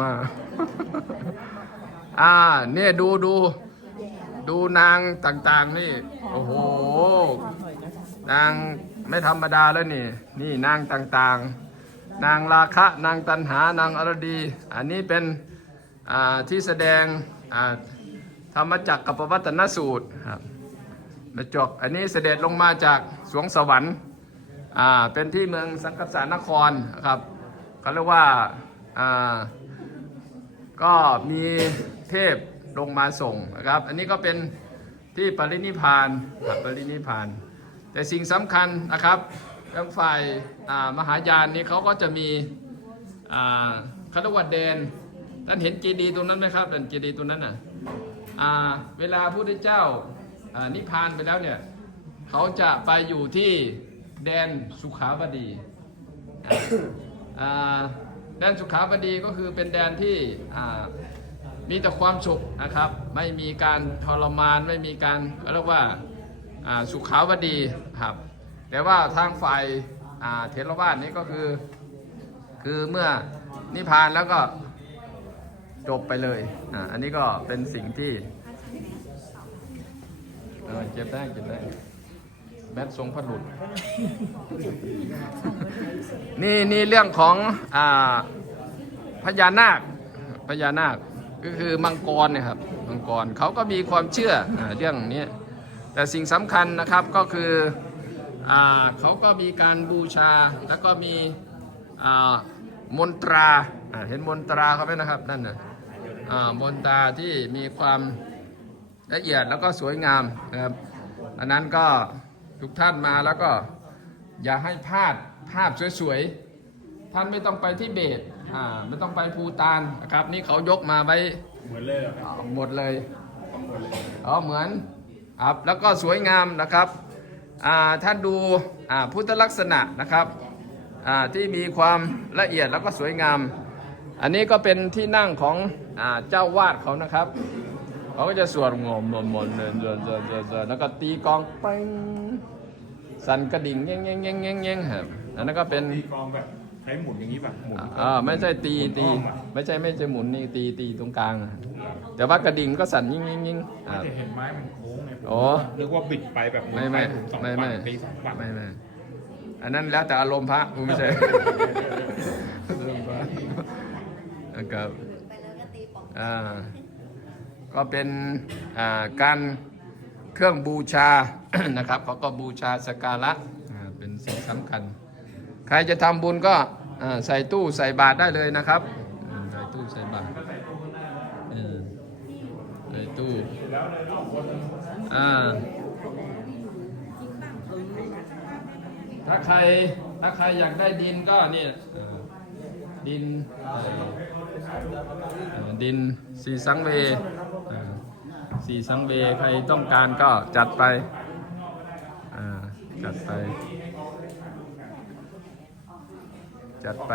มา อ่า เนี่ยดูดู ดูนางต่างๆ นี่ โอ้โห นางไม่ธรรมดาแล้วนี่ นี่นางต่างๆ นางราคะ นางตันหา นางอรดี อันนี้เป็นอ่าที่แสดงอ่าธรรมจักรกับปวัตนสูตรครับมาจกอันนี้เสด็จลงมาจากสวงสวรรค์อ่าเป็นที่เมืองสังกษานครครับเขาเรียกว่าอ่า ก็มีเทพลงมาส่งนะครับ อันนี้ก็เป็นที่ปรินิพานครับปรินิพาน แต่สิ่งสำคัญนะครับทางฝ่ายมหายานนี้เขาก็จะมีคารวะแดนท่านเห็นเจดีย์ตรงนั้นไหมครับท่านเจดีย์ตรงนั้นน่ะอ่าเวลาพระพุทธเจ้านิพพานไปแล้วเนี่ยเขาจะไปอยู่ที่แดนสุขาวดีอ่า แดนสุขาวดีก็คือเป็นแดนที่มีแต่ความสุขนะครับ ไม่มีการทรมานไม่มีการเรียกว่าสุขาวดีครับ แต่ว่าทางฝ่ายเทรวาสนี้ก็คือ คือเมื่อนิพพานแล้วก็จบไปเลยอ่าอันนี้ก็เป็นสิ่งที่เออเก็บได้เก็บได้แบททรงพระดุล นี่นี่เรื่องของอ่าพญานาคพญานาคก็คือมังกรเนะครับมังกรเขาก็มีความเชื่ออเรื่องนี้แต่สิ่งสำคัญนะครับก็คืออเขาก็มีการบูชาแล้วก็มีมนตราเห็นมนตราเขาไหมนะครับนั่นนะอ่ามนตราที่มีความละเอียดแล้วก็สวยงามนะครับอันนั้นก็ทุกท่านมาแล้วก็ อย่าให้พลาดภาพสวยๆ ท่านไม่ต้องไปที่เบตอ่าไม่ต้องไปภูตานนะครับ นี่เขายกมาไว้เหมือนเลยเหรอครับอ่าหมดเลยทั้งหมดเลยอ๋อเหมือนครับแล้วก็สวยงามนะครับอ่าท่านดูอ่าพุทธลักษณะนะครับอ่าที่มีความละเอียดแล้วก็สวยงาม อันนี้ก็เป็นที่นั่งของอ่าเจ้าวาดเขานะครับเขาก็จะสวดงมมมนเดินเดินเดินเดินเดินแล้วก็ตีกลองปัง สั่นกระดิ่งเงี้ยงเงี้ยงเงี้ยงเงี้ยงเงี้ยงครับอันนั้นก็เป็นตีกลองแบบใช้หมุนอย่างนี้ป่ะหมุนอ่าไม่ใช่ตีตีอ้อมอะไม่ใช่ไม่ใช่หมุนนี่ตีตีตรงกลางอะแต่ว่ากระดิ่งก็สั่นยิ่งยิ่งยิ่งอ่าจะเห็นไม้มันโค้งไงผมอ๋อนึกว่าบิดไปแบบหมุนไม่ไปไม่หมุนสองไม่ฝั่ไม่งตีสองฝั่งไม่ไม่อันนั้นแล้วแต่อารมณ์พระกูไม่ใช่อารมณ์พระนะครับอ่าก็เป็นอ่าการ เครื่องบูชานะครับเขาก็บูชาสการะเป็นสิ่งสำคัญ ใครจะทำบุญก็ใส่ตู้ใส่บาตรได้เลยนะครับใส่ตู้ใส่บาตรใส่ตู้ถ้าใครถ้าใครอยากได้ดินก็เนี่ยดินดินสีสังเว สี่สังเวใครต้องการก็จัดไปอ่าจัดไป จัดไป